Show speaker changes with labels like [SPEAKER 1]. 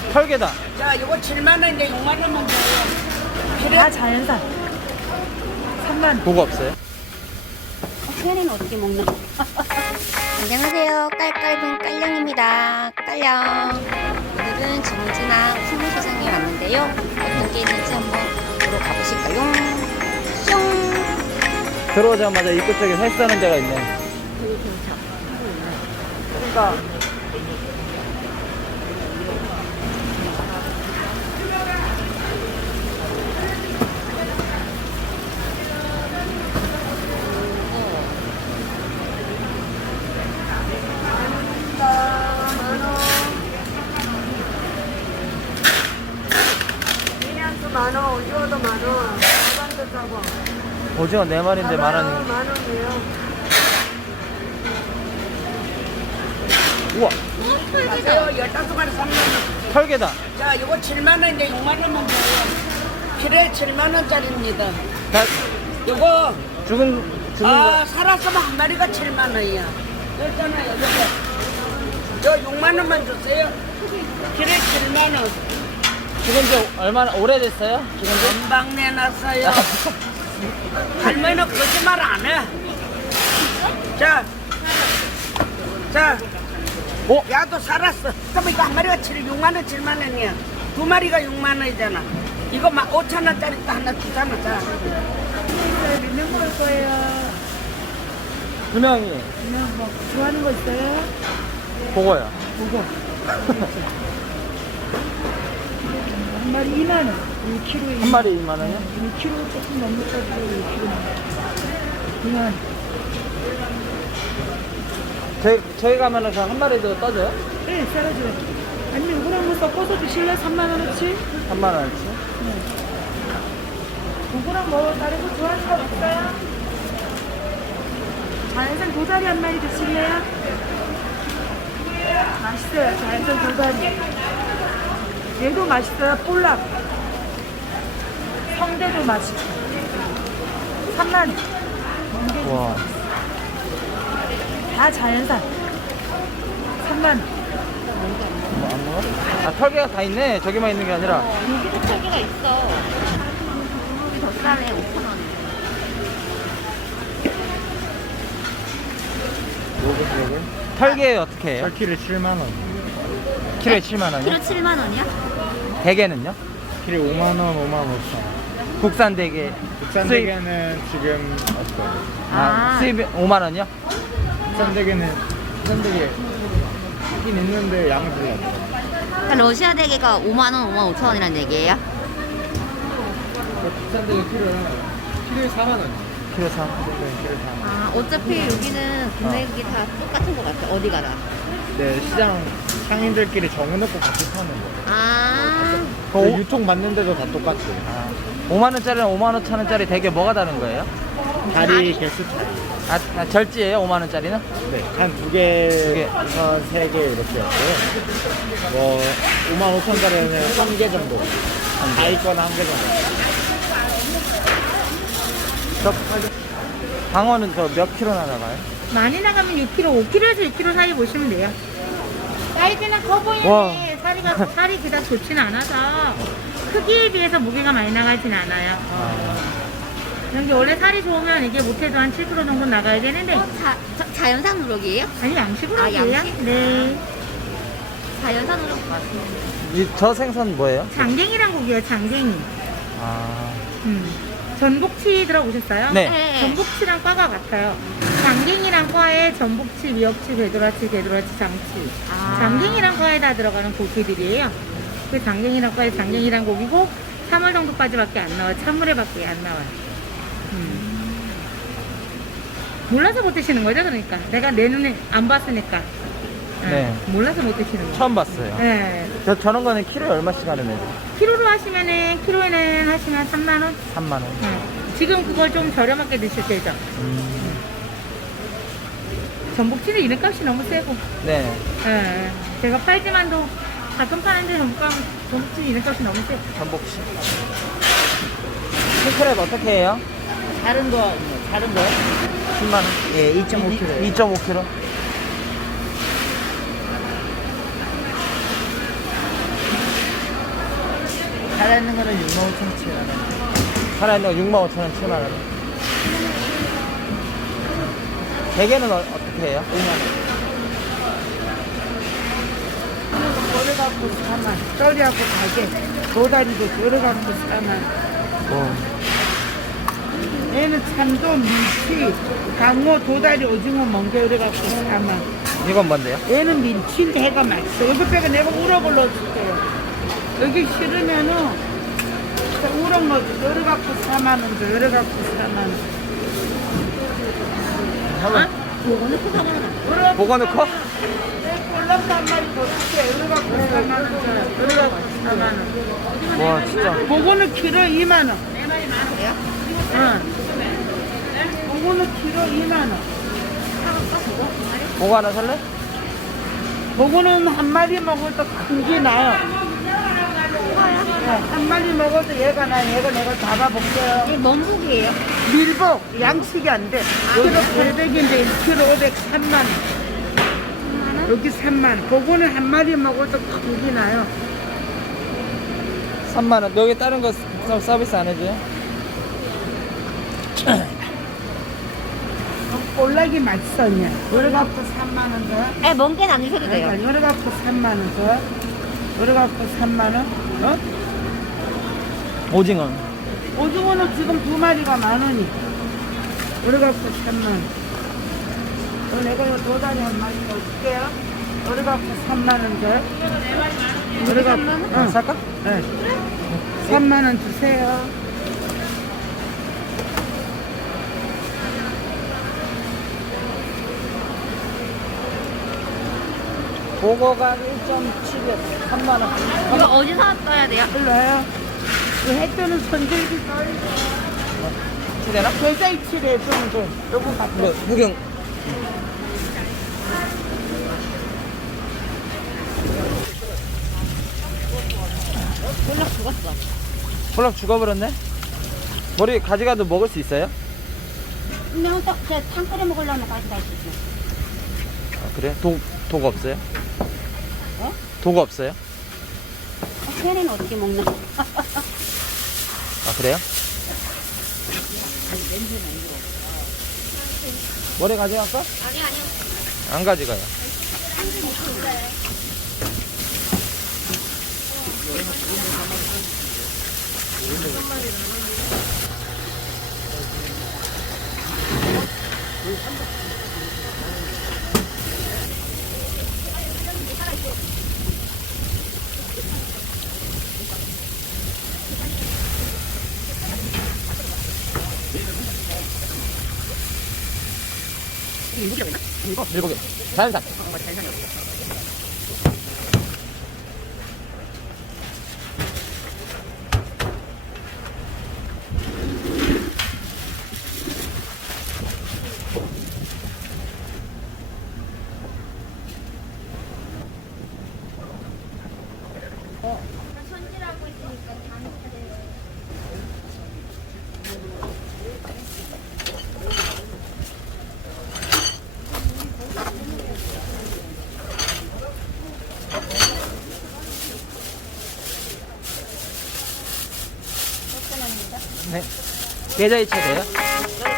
[SPEAKER 1] 털개다.
[SPEAKER 2] 자, 이거 7만 원인데 6만 원만 줘요.
[SPEAKER 3] 다 자연산. 3만.
[SPEAKER 1] 그거 없어요?
[SPEAKER 2] 걔는 어떻게 먹나?
[SPEAKER 4] 안녕하세요. 깔깔분 깔령입니다. 깔령. 오늘은 정진아 풍물시장에 왔는데요. 어떤 게 있는지 한번 보러 가보실까요? 뿅!
[SPEAKER 1] 들어오자마자 입구 쪽에 살 싸는 데가 있네. 그러니까
[SPEAKER 3] 만원, 오징어도 만원, 사반도 싸고.
[SPEAKER 1] 오징어 4마리인데 10,000원이.
[SPEAKER 3] 만원이에요.
[SPEAKER 1] 우와,
[SPEAKER 2] 가세요. 15마리 3만 원.
[SPEAKER 1] 털개다.
[SPEAKER 2] 자, 이거 7만 원인데 6만 원만 줘요. 필에 7만 원짜리입니다.
[SPEAKER 1] 다
[SPEAKER 2] 이거
[SPEAKER 1] 죽은 거.
[SPEAKER 2] 살았으면 한 마리가 7만 원이야. 그렇잖아요. 저 6만 원만 주세요. 필에 7만 원.
[SPEAKER 1] 죽은 지 얼마나 오래됐어요? 죽은 지?
[SPEAKER 2] 금방 내놨어요. 할머니는 거짓말 안 해. 자,
[SPEAKER 1] 어?
[SPEAKER 2] 야도 살았어. 그럼 이거 한 마리가 6만 원, 7만 원이야. 두 마리가 6만 원이잖아. 이거 막 5천 원짜리 또 하나 주잖아. 자.
[SPEAKER 3] 몇명 먹을 거예요?
[SPEAKER 1] 2명이.
[SPEAKER 3] 그냥 뭐 좋아하는 거 있어요?
[SPEAKER 1] 그거요.
[SPEAKER 3] 보고. 한 마리 2만 원. 1kg에
[SPEAKER 1] 한 마리 2만 원이요?
[SPEAKER 3] 1kg 조금 넘는 거지고 1kg. 2만 원.
[SPEAKER 1] 저희 가면은 그냥 한 마리도 떠줘요?
[SPEAKER 3] 네, 썰어줘요. 아니면 이거랑 뭐 섞어서 드실래요? 3만 원어치?
[SPEAKER 1] 3만 원어치?
[SPEAKER 3] 이거랑 뭐 다른 거 좋아하는 거 없어요? 자연산 도다리 한 마리 드실래요? 맛있어요. 자연산 도다리. 얘도 맛있어요. 볼락. 성대도 맛있고. 3만 원.
[SPEAKER 1] 와.
[SPEAKER 3] 다 자연산. 3만 원.
[SPEAKER 1] 뭐 안 먹어? 아, 털개가 다 있네. 저기만 있는 게 아니라.
[SPEAKER 4] 여기도 털개가 있어. 여기 더 싸네. 5,000원에.
[SPEAKER 1] 털개 어떻게 해요?
[SPEAKER 5] 1kg에 7만 원.
[SPEAKER 1] 키로에 7만 원이요?
[SPEAKER 4] 키로 7만 원이야?
[SPEAKER 1] 대게는요?
[SPEAKER 5] 키로에 5만 원, 5만 5천 원.
[SPEAKER 1] 국산 대게.
[SPEAKER 5] 국산
[SPEAKER 1] 수입.
[SPEAKER 5] 대게는 지금 없어요.
[SPEAKER 1] 수입 5만 원이요?
[SPEAKER 5] 국산 대게는 국산 대게 있긴 있는데 양이 별로 없어요.
[SPEAKER 4] 그러니까 러시아 대게가 5만 원, 5만 5천 원이라는 얘기예요?
[SPEAKER 5] 국산 대게 키로에 4만 원.
[SPEAKER 1] 키로 3.
[SPEAKER 5] 키로에 4만 원.
[SPEAKER 4] 아, 어차피 여기는 금액이 다 똑같은 것 같아. 어디 가나.
[SPEAKER 5] 네, 시장 상인들끼리 정해놓고 같이 파는 거예요.
[SPEAKER 4] 아,
[SPEAKER 5] 근데 유통 받는데도 다 똑같아요.
[SPEAKER 1] 5만 원짜리랑 5만 5천 원짜리 대게 뭐가 다른 거예요?
[SPEAKER 5] 다리 개수 차이.
[SPEAKER 1] 절지예요? 5만 원짜리는?
[SPEAKER 5] 네, 한 두 개,
[SPEAKER 1] 두 개.
[SPEAKER 5] 우선 3개 이렇게 했고요. 뭐 5만 5천 짜리는 1개 정도. 다 있거나 1개 정도.
[SPEAKER 1] 방어는 저 몇 킬로나 나가요?
[SPEAKER 3] 많이 나가면 6kg, 5kg에서 6kg 사이 보시면 돼요. 사이즈는 커
[SPEAKER 1] 와.
[SPEAKER 3] 보이는데 살이 그닥 좋지는 않아서 크기에 비해서 무게가 많이 나가진 않아요. 여기 원래 살이 좋으면 이게 못해도 한 7kg 정도 나가야 되는데
[SPEAKER 4] 자연산 우럭이에요?
[SPEAKER 3] 아니 양식으로
[SPEAKER 4] 아,
[SPEAKER 3] 해요.
[SPEAKER 4] 양식?
[SPEAKER 3] 네.
[SPEAKER 4] 자연산 우럭 맞습니다.
[SPEAKER 1] 저 생선 뭐예요?
[SPEAKER 3] 장갱이란 고기예요. 장갱이.
[SPEAKER 1] 아,
[SPEAKER 3] 전복치 들어보셨어요?
[SPEAKER 1] 네.
[SPEAKER 3] 전복치랑 과가 같아요. 장갱이랑 과에 전복치, 미역치, 배도라치, 장치.
[SPEAKER 4] 아.
[SPEAKER 3] 장갱이랑 과에 다 들어가는 고기들이에요. 그 장갱이랑 과에 장갱이랑 고기고 3월 정도까지밖에 안 나와요. 찬물에밖에 안 나와요. 몰라서 못 드시는 거죠, 그러니까. 내가 내 눈에 안 봤으니까.
[SPEAKER 1] 네.
[SPEAKER 3] 몰라서 못 드시는 거예요.
[SPEAKER 1] 처음 봤어요.
[SPEAKER 3] 네.
[SPEAKER 1] 저런 거는 키로에 얼마씩 하는 애들?
[SPEAKER 3] 키로로 하시면은, 키로에는 하시면 3만원?
[SPEAKER 1] 3만 원.
[SPEAKER 3] 지금 그걸 좀 저렴하게 드실 때죠. 전복치는 이름값이 너무 세고.
[SPEAKER 1] 네.
[SPEAKER 3] 예. 제가 팔지만도 가끔 파는데 전복치 이름값이 너무 세.
[SPEAKER 1] 전복치. 킹크랩 어떻게 해요?
[SPEAKER 2] 다른 거요?
[SPEAKER 1] 10만 원.
[SPEAKER 2] 예, 2.5kg.
[SPEAKER 1] 2.5kg.
[SPEAKER 2] 살아있는 거는 65,000원.
[SPEAKER 1] 살아있는 거 65,000원, 7만원. 대게는 어떻게 해요? 5만원.
[SPEAKER 2] 썰어갖고 4만. 썰이하고 가게. 도다리도 썰어갖고 4만. 얘는 참돔, 밀치, 강어, 도다리, 오징어, 멍게 이래갖고 4만.
[SPEAKER 1] 이건 뭔데요?
[SPEAKER 2] 얘는 밀치인데 해가 맛있어. 이거 빼고 내가 우럭 올려줄게요. 여기 싫으면은 우럭 넣어줘. 열어갖고 4만원 줘. 열어갖고 4만원.
[SPEAKER 1] 보고 넣고?
[SPEAKER 2] 꼴라도 한 마리 더 줄게. 열어갖고 4만원 줘. 열어갖고 4만원.
[SPEAKER 1] 와, 진짜.
[SPEAKER 2] 보고는 키로 2만원. 네 마리 많으세요? 응. 보고는 키로 2만원.
[SPEAKER 1] 보고 하나 살래?
[SPEAKER 2] 보고는 한 마리 먹어도 큰 게 나요. 네, 한 마리 먹어도 얘가 나요. 얘가 내가 잡아볼게요.
[SPEAKER 4] 이게 뭔 고기예요?
[SPEAKER 2] 밀복 양식이 안 돼. 키로 800인데 1kg 500 3만. 여기 3만. 보고는 한 마리 먹어도 큰 게 나요.
[SPEAKER 1] 3만원. 여기 다른 거 서비스 안 해줘요?
[SPEAKER 2] 볼락이 맛있어, 그냥. 열어갖고 3만원 더.
[SPEAKER 4] 네, 먼 게는 안 드셔도 돼요.
[SPEAKER 2] 그러니까 열어갖고 3만원 더. 열어갖고 3만원. 어?
[SPEAKER 1] 오징어.
[SPEAKER 2] 오징어는 지금 2마리가 10,000원이. 열어갖고 3만원. 내가 요 도다리 한 마리 더 줄게요. 열어갖고 3만원 더. 열어갖고,
[SPEAKER 1] 살까?
[SPEAKER 2] 네. 3만원 주세요.
[SPEAKER 1] 보고가 1.7에 3만원.
[SPEAKER 4] 이거 어디서 떠야 돼요?
[SPEAKER 2] 일로와요. 그 해뜨는 손질기
[SPEAKER 1] 치대나?
[SPEAKER 2] 계좌이치래 좀 돼. 요거 갖다.
[SPEAKER 1] 뭐, 무경.
[SPEAKER 4] 연락 죽었어.
[SPEAKER 1] 홀랑 죽어버렸네? 머리 가져가도 먹을 수 있어요?
[SPEAKER 4] 그냥 탕 끓여 먹으려면 가져갈 수 있어.
[SPEAKER 1] 아, 그래? 독 없어요?
[SPEAKER 4] 어?
[SPEAKER 1] 독 없어요?
[SPEAKER 4] 걔는 어떻게 먹나?
[SPEAKER 1] 아, 그래요? 머리 가져갈까?
[SPEAKER 4] 아니, 아니요.
[SPEAKER 1] 안 가져가요. 일곱 개. 자연산. 네. 계좌이체 돼요?